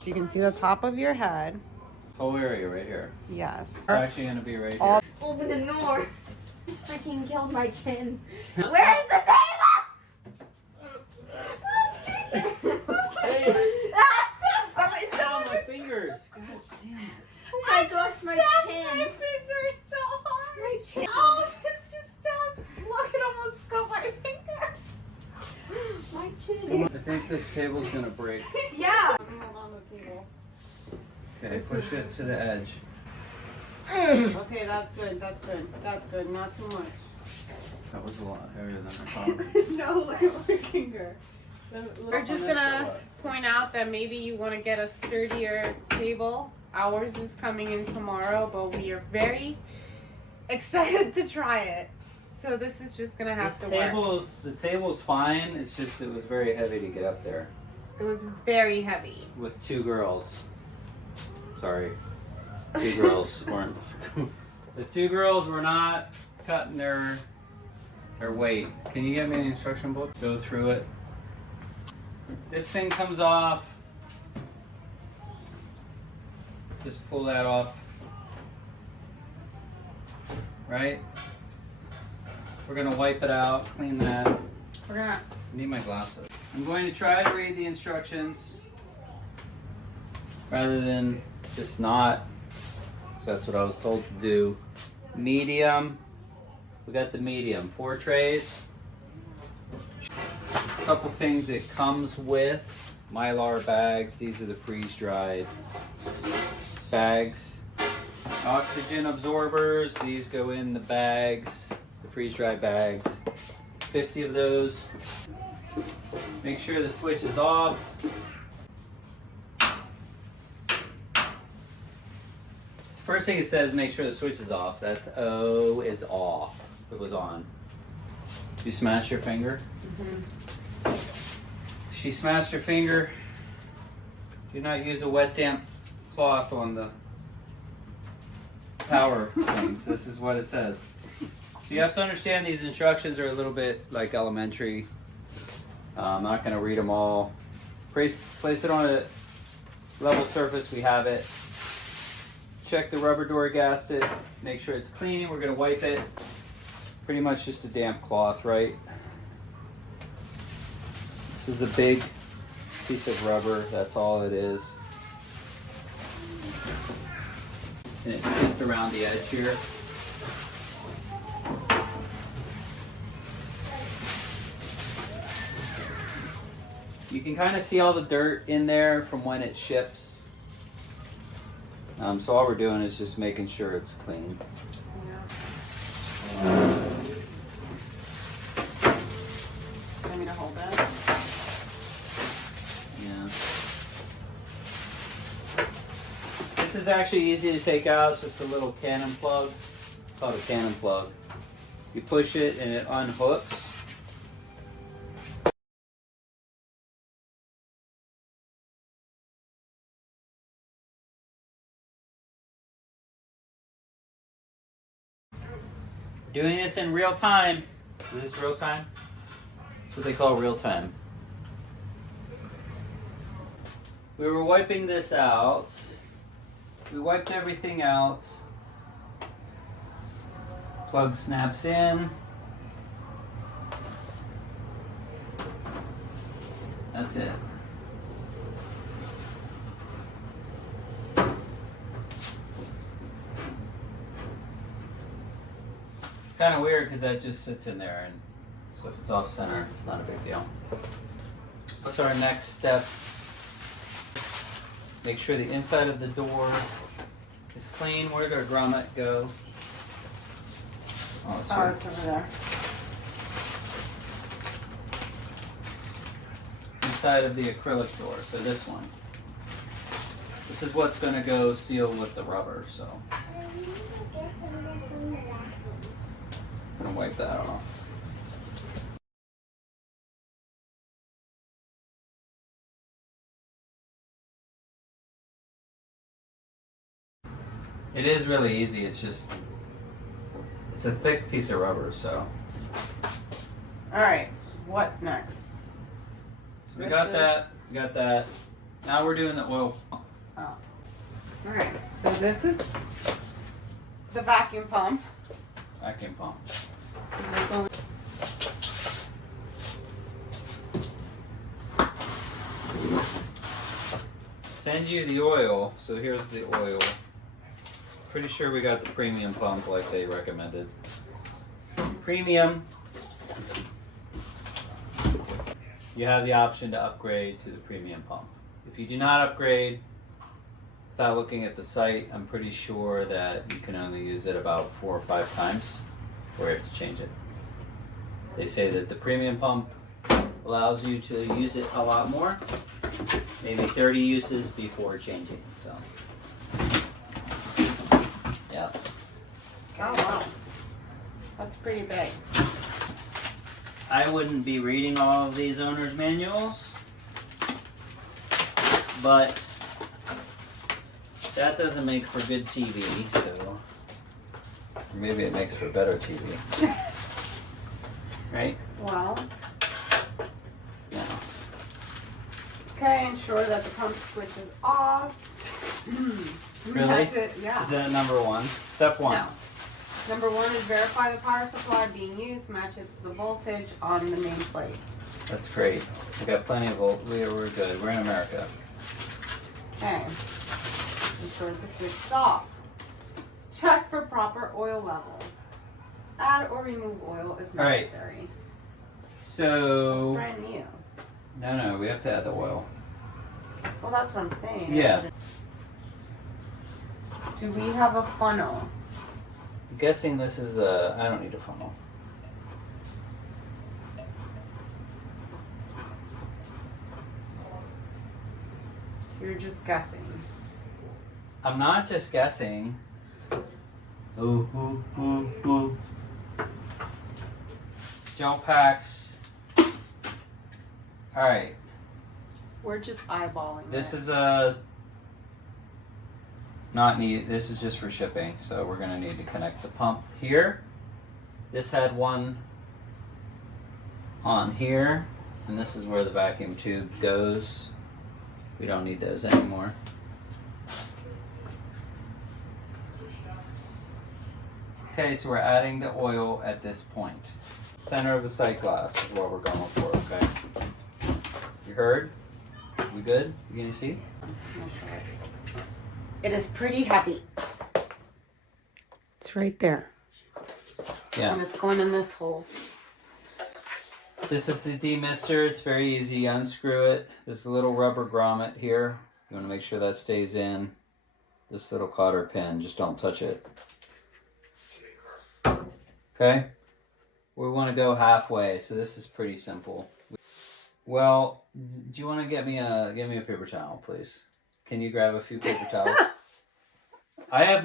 So you can see the top of your head. This whole area right here. Yes. It's actually going to be right here. Open the door. Just freaking killed my chin. Where's the table? Oh, my fingers. God damn it. I lost my chin. My finger so hard. My chin. Oh, this just stabbed. Look, it almost got my finger. My chin. I think this table's going to break. Yeah. Hold on the table. Okay, push it to the edge. Okay, that's good. That's good. That's good. Not too much. That was a lot heavier than I thought. No, look at my finger. We're just gonna point out that maybe you want to get a sturdier table. Ours is coming in tomorrow, but we are very excited to try it. So this is just gonna have to work. The table's fine. It's just it was very heavy to get up there. It was very heavy. With two girls. Sorry. Two girls weren't. The two girls were not cutting their weight. Can you get me the instruction book? Go through it. This thing comes off. Just pull that off. Right? We're gonna wipe it out, clean that. I need my glasses. I'm going to try to read the instructions rather than just not. So that's what I was told to do. Medium. We got the medium. 4 trays. A couple things it comes with. Mylar bags. These are the freeze-dried bags. Oxygen absorbers. These go in the bags. The freeze-dried bags. 50 of those. Make sure the switch is off. First thing it says, make sure the switch is off. That's O is off. It was on. You smashed your finger? Mm-hmm. She smashed her finger. Do not use a wet, damp cloth on the power things. This is what it says. So you have to understand these instructions are a little bit like elementary. I'm not going to read them all. Place it on a level surface. We have it. Check the rubber door gasket. Make sure it's clean. We're going to wipe it. Pretty much just a damp cloth, right? This is a big piece of rubber. That's all it is. And it sits around the edge here. You can kind of see all the dirt in there from when it ships. So all we're doing is just making sure it's clean. Want me to hold it? Yeah. This is actually easy to take out. It's just a little cannon plug. It's called a cannon plug. You push it and it unhooks. Doing this in real time. Is this real time? That's what they call real time. We were wiping this out. We wiped everything out. Plug snaps in. That's it. It's kind of weird because that just sits in there, and so if it's off center, it's not a big deal. What's our next step? Make sure the inside of the door is clean. Where did our grommet go? Oh, it's Oh, it's over there. inside of the acrylic door. So this one. This is what's going to go seal with the rubber. So I'm going to wipe that off. It is really easy. It's just, it's a thick piece of rubber, so. All right, what next? So we got that. Now Now we're doing the oil. Oh. Alright, so this is the vacuum pump. Vacuum pump. This one. Send you the oil. So here's the oil. Pretty sure we got the premium pump like they recommended. Premium. You have the option to upgrade to the premium pump. If you do not upgrade, without looking at the site, I'm pretty sure that you can only use it about 4 or 5 times before you have to change it. They say that the premium pump allows you to use it a lot more, maybe 30 uses before changing. So, yeah. Oh wow, that's pretty big. I wouldn't be reading all of these owner's manuals, but that doesn't make for good TV, so maybe it makes for better TV. Right? Well, Yeah. okay, ensure that the pump switch is off. We Really? have to- yeah. Is that number 1? Step 1. No. Number 1 is verify the power supply being used matches the voltage on the main plate. That's great. We got plenty of we're good. We're in America. Okay. Ensure the switch is off. Check for proper oil level. Add or remove oil if All right. necessary. So, Brand new. no, we have to add the oil. Well, that's what I'm saying. Yeah. Do we have a funnel? I'm guessing this is a, I don't need a funnel. You're just guessing. I'm not just guessing. Ooh. Jump packs. Alright. We're just eyeballing This it. is not need. This is just for shipping, so we're gonna need to connect the pump here. This had one on here, and this is where the vacuum tube goes. We don't need those anymore. Okay, so we're adding the oil at this point. Center of the sight glass is what we're going for, okay? You heard? We good? You gonna see? It is pretty heavy. It's right there. Yeah. And it's going in this hole. This is the demister. It's very easy. You unscrew it. There's a little rubber grommet here. You want to make sure that stays in. This little cotter pin. Just don't touch it. Okay? We want to go halfway, so this is pretty simple. Well, do you want to get me a paper towel, please? Can you grab a few paper towels? I'm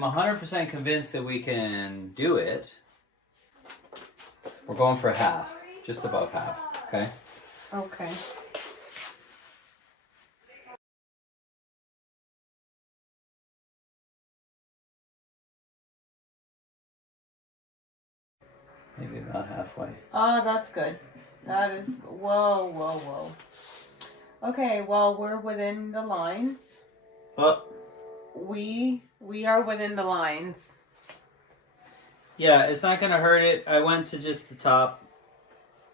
100% convinced that we can do it. We're going for half, just above half, okay? Okay. Maybe about halfway. Oh, that's good. That is, whoa. Okay, well, we're within the lines. Oh, We are within the lines. yeah, it's not gonna hurt it. I went to just the top.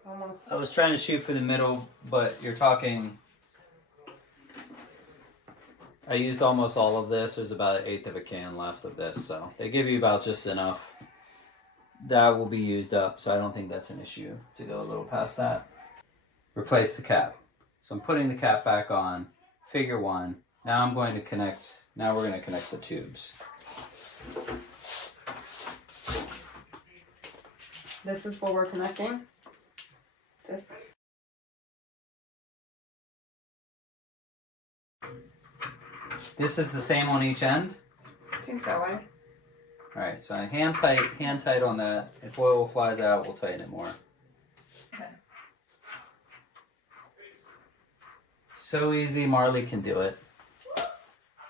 Almost. I was trying to shoot for the middle, but you're talking. I used almost all of this. There's about 1/8 of a can left of this, so they give you about just enough. That will be used up, so I don't think that's an issue to go a little past that. Replace the cap. So I'm putting the cap back on, figure 1. Now I'm going to connect, now we're going to connect the tubes. This is what we're connecting. This. This is the same on each end. Seems that way. Alright, so I hand tight on that. If oil flies out, we'll tighten it more. Okay. So easy, Marley can do it.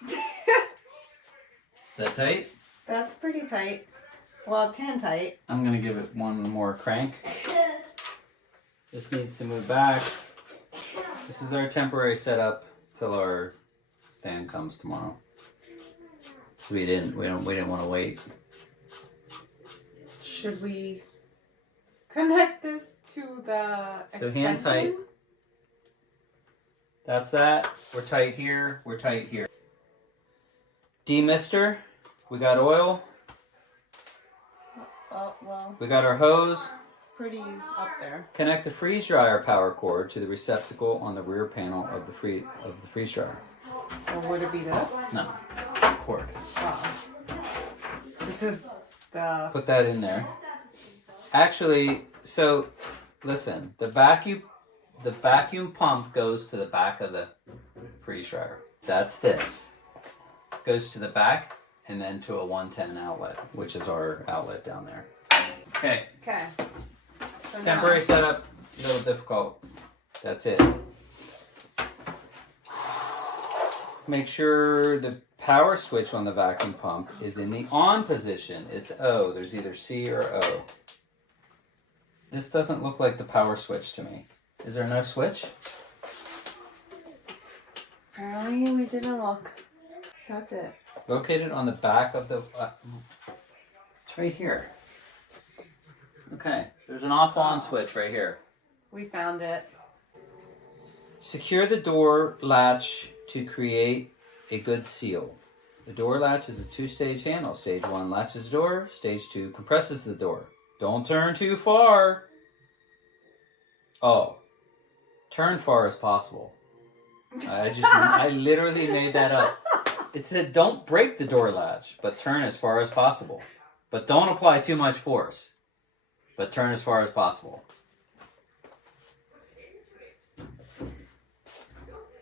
Is that tight? That's pretty tight. Well, it's hand tight. I'm gonna give it one more crank. This needs to move back. This is our temporary setup till our stand comes tomorrow. So we didn't want to wait. Should we connect this to the So hand tight. That's that. We're tight here. We're tight here. Demister. We got oil. Oh, well, We got our hose. it's pretty up there. Connect the freeze dryer power cord to the receptacle on the rear panel of the freeze dryer. So would it be this? No, cord. This is the... Put that in there. Actually, so listen, the vacuum pump goes to the back of the freeze dryer. That's this. Goes to the back and then to a 110 outlet, which is our outlet down there. Okay. Okay. So Temporary now, setup, a little difficult. That's it. Make sure the power switch on the vacuum pump is in the on position. It's O. There's either C or O. This doesn't look like the power switch to me. Is there no switch? apparently we didn't look. That's it. Located on the back of the... it's right here. Okay, there's an off-on switch right here. We found it. Secure the door latch to create a good seal. The door latch is a two-stage handle. Stage 1 latches the door. Stage 2 compresses the door. Don't turn too far. Oh, turn far as possible. I literally made that up. It said don't break the door latch, but turn as far as possible. But don't apply too much force. But turn as far as possible.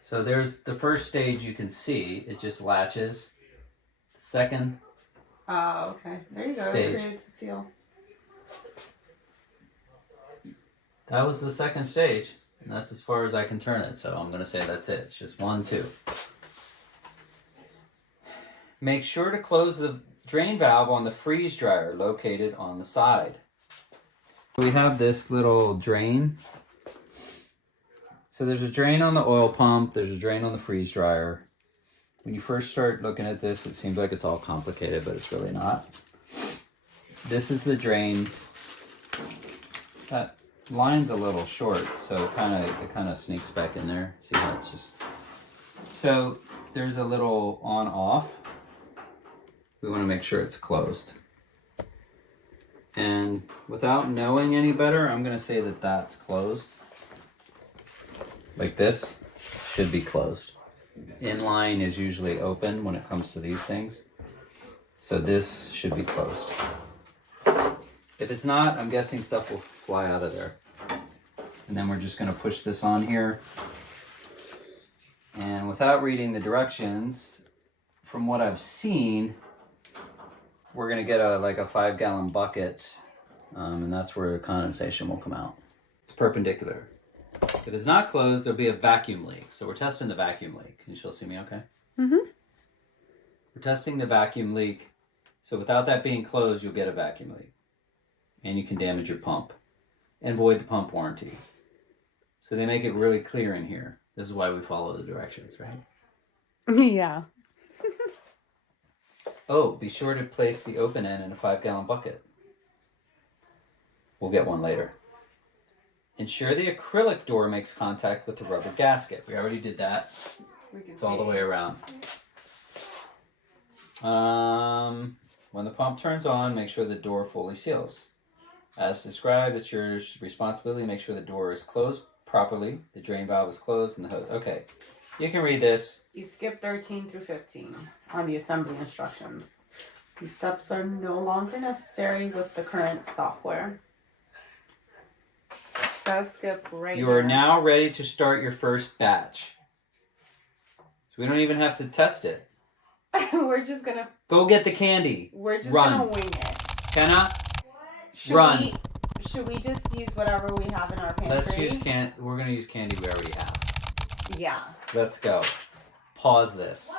So there's the first stage you can see. It just latches. The second Okay. There you go. Stage. It creates a seal. that was the second stage. And that's as far as I can turn it. So I'm going to say that's it. It's just 1, 2. Make sure to close the drain valve on the freeze dryer located on the side. We have this little drain. So there's a drain on the oil pump. There's a drain on the freeze dryer. When you first start looking at this, it seems like it's all complicated, but it's really not. This is the drain. That line's a little short, so it kind of sneaks back in there. See how it's just... So there's a little on-off. We want to make sure it's closed. And without knowing any better, I'm going to say that that's closed. Like this should be closed. Inline is usually open when it comes to these things. So this should be closed. If it's not, I'm guessing stuff will fly out of there. And then we're just going to push this on here. And without reading the directions, from what I've seen, we're going to get like a 5-gallon bucket, and that's where the condensation will come out. It's perpendicular. If it's not closed, there'll be a vacuum leak. So we're testing the vacuum leak. Can you still see me okay? Mm-hmm. We're testing the vacuum leak. So without that being closed, you'll get a vacuum leak. And you can damage your pump and void the pump warranty. So they make it really clear in here. This is why we follow the directions, right? Yeah. Oh, be sure to place the open end in a 5-gallon bucket. We'll get one later. Ensure the acrylic door makes contact with the rubber gasket. We already did that. It's all the way around. When the pump turns on, make sure the door fully seals. As described, it's your responsibility to make sure the door is closed properly, the drain valve is closed, and the hose. Okay, you can read this. You skip 13 through 15 on the assembly instructions. These steps are no longer necessary with the current software. So skip right You are here. now ready to start your first batch. So we don't even have to test it. We're just gonna... Go get the candy. We're just Run. gonna wing it. Kenna, Should run. Should we just use whatever we have in our pantry? Let's use we're going to use candy we already have. Yeah. Let's go. Pause this.